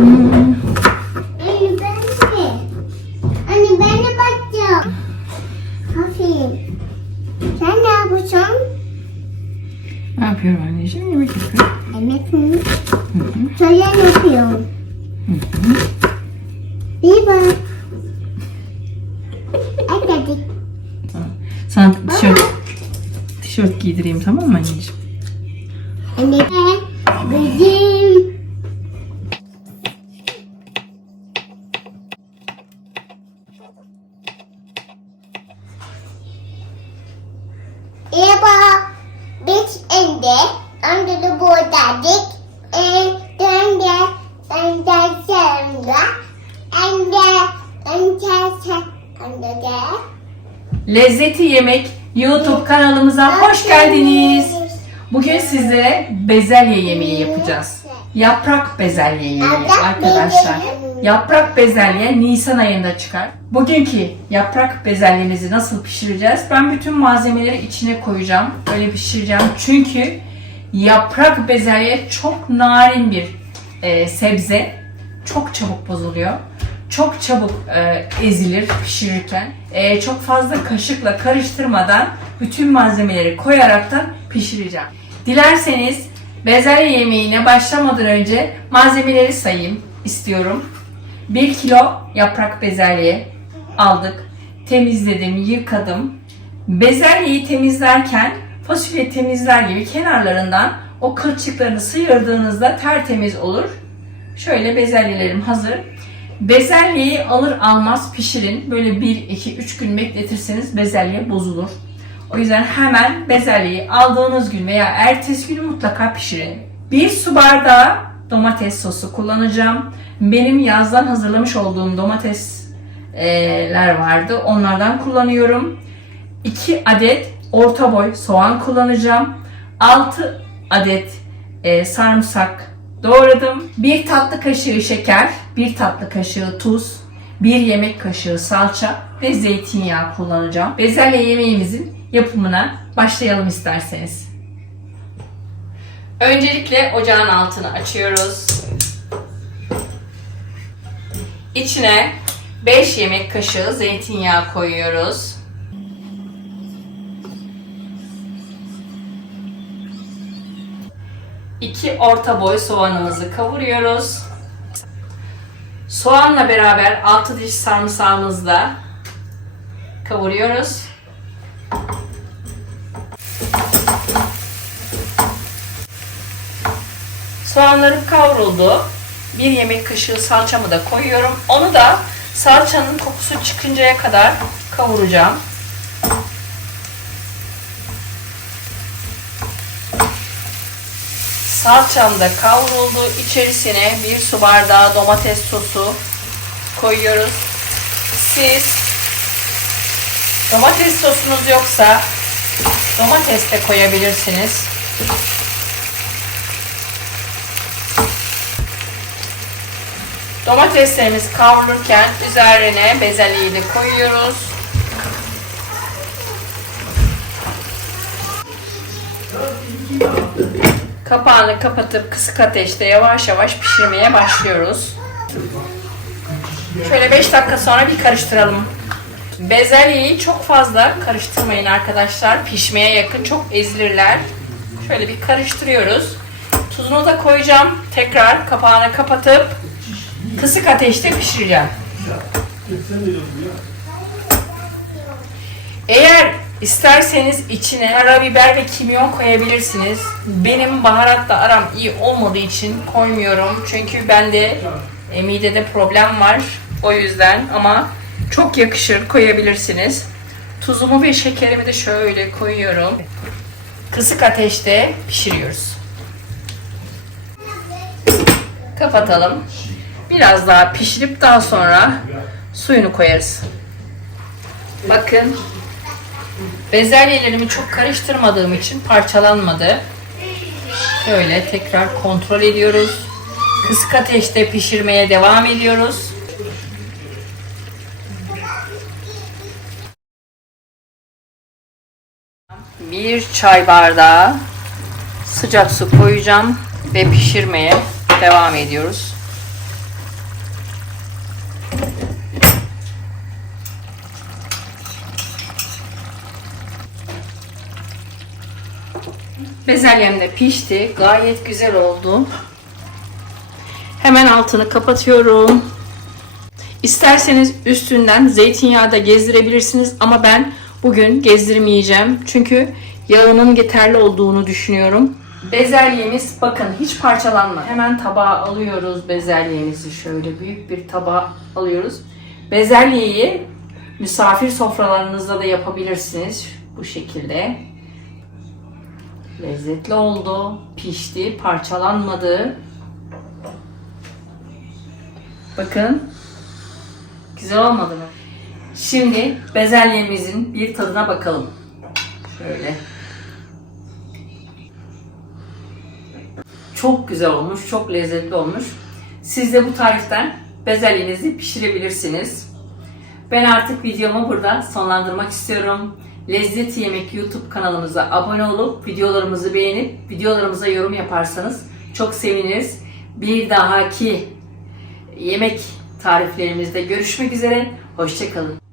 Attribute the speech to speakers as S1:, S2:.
S1: Anne ben de. Anne ben de bakacağım. Aferin. Sen ne yapıyorsun?
S2: Ne yapıyorum anneciğim? Yemek yapıyorum.
S1: Yemek mi? Söyle ne yapıyorum? İyi bak. Hadi.
S2: Sana tişört, tişört giydireyim tamam mı anneciğim?
S1: Eba biz ende under buradaydık. E, dönde dönde sonra ende dönde ende
S2: Lezzeti Yemek YouTube kanalımıza hoş geldiniz. Bugün sizlere bezelye yemeği yapacağız. Yaprak bezelye yemeği arkadaşlar. Yaprak bezelye Nisan ayında çıkar. Bugünkü yaprak bezelyemizi nasıl pişireceğiz? Ben bütün malzemeleri içine koyacağım. Öyle pişireceğim. Çünkü yaprak bezelye çok narin bir e, sebze. Çok çabuk bozuluyor. Çok çabuk e, ezilir pişirirken. E, çok fazla kaşıkla karıştırmadan bütün malzemeleri koyaraktan pişireceğim. Dilerseniz bezelye yemeğine başlamadan önce malzemeleri sayayım istiyorum. 1 kilo yaprak bezelye aldık. Temizledim, yıkadım. Bezelyeyi temizlerken fasulye temizler gibi kenarlarından o kılçıklarını sıyırdığınızda tertemiz olur. Şöyle bezelyelerim hazır. Bezelyeyi alır almaz pişirin. Böyle 1, 2, 3 gün bekletirseniz bezelye bozulur. O yüzden hemen bezelyeyi aldığınız gün veya ertesi günü mutlaka pişirin. 1 su bardağı domates sosu kullanacağım. Benim yazdan hazırlamış olduğum domatesler vardı. Onlardan kullanıyorum. 2 adet orta boy soğan kullanacağım. 6 adet e, sarımsak doğradım. 1 tatlı kaşığı şeker, 1 tatlı kaşığı tuz, 1 yemek kaşığı salça ve zeytinyağı kullanacağım. Bezelye yemeğimizin yapımına başlayalım isterseniz. Öncelikle ocağın altını açıyoruz. İçine 5 yemek kaşığı zeytinyağı koyuyoruz. İki orta boy soğanımızı kavuruyoruz. Soğanla beraber 6 diş sarımsağımızı da kavuruyoruz. Soğanlarım kavruldu. Bir yemek kaşığı salçamı da koyuyorum. Onu da salçanın kokusu çıkıncaya kadar kavuracağım. Salçam da kavruldu. İçerisine bir su bardağı domates sosu koyuyoruz. Siz domates sosunuz yoksa domates de koyabilirsiniz. Domateslerimiz kavrulurken üzerine bezelyeyi de koyuyoruz. Kapağını kapatıp kısık ateşte yavaş yavaş pişirmeye başlıyoruz. Şöyle 5 dakika sonra bir karıştıralım. Bezelyeyi çok fazla karıştırmayın arkadaşlar. Pişmeye yakın çok ezilirler. Şöyle bir karıştırıyoruz. Tuzunu da koyacağım. Tekrar kapağını kapatıp kısık ateşte pişireceğim. Eğer isterseniz içine karabiber ve kimyon koyabilirsiniz. Benim baharatla aram iyi olmadığı için koymuyorum. Çünkü bende e, midede problem var. O yüzden ama çok yakışır koyabilirsiniz. Tuzumu ve şekerimi de şöyle koyuyorum. Kısık ateşte pişiriyoruz. Kapatalım. Biraz daha pişirip daha sonra suyunu koyarız. Bakın bezelyelerimi çok karıştırmadığım için parçalanmadı. Şöyle tekrar kontrol ediyoruz. Kısık ateşte pişirmeye devam ediyoruz. bir çay bardağı sıcak su koyacağım ve pişirmeye devam ediyoruz. Bezelyem de pişti. Gayet güzel oldu. Hemen altını kapatıyorum. İsterseniz üstünden zeytinyağı da gezdirebilirsiniz ama ben bugün gezdirmeyeceğim. Çünkü yağının yeterli olduğunu düşünüyorum. Bezelyemiz bakın hiç parçalanma. Hemen tabağa alıyoruz bezelyemizi şöyle büyük bir tabağa alıyoruz. Bezelyeyi misafir sofralarınızda da yapabilirsiniz bu şekilde. Lezzetli oldu, pişti, parçalanmadı. Bakın Güzel olmadı mı? Şimdi bezelyemizin bir tadına bakalım. Şöyle. Çok güzel olmuş, çok lezzetli olmuş. Siz de bu tariften bezelyenizi pişirebilirsiniz. Ben artık videomu burada sonlandırmak istiyorum. Lezzet Yemek YouTube kanalımıza abone olup videolarımızı beğenip videolarımıza yorum yaparsanız çok seviniriz. Bir dahaki yemek tariflerimizde görüşmek üzere. Hoşçakalın.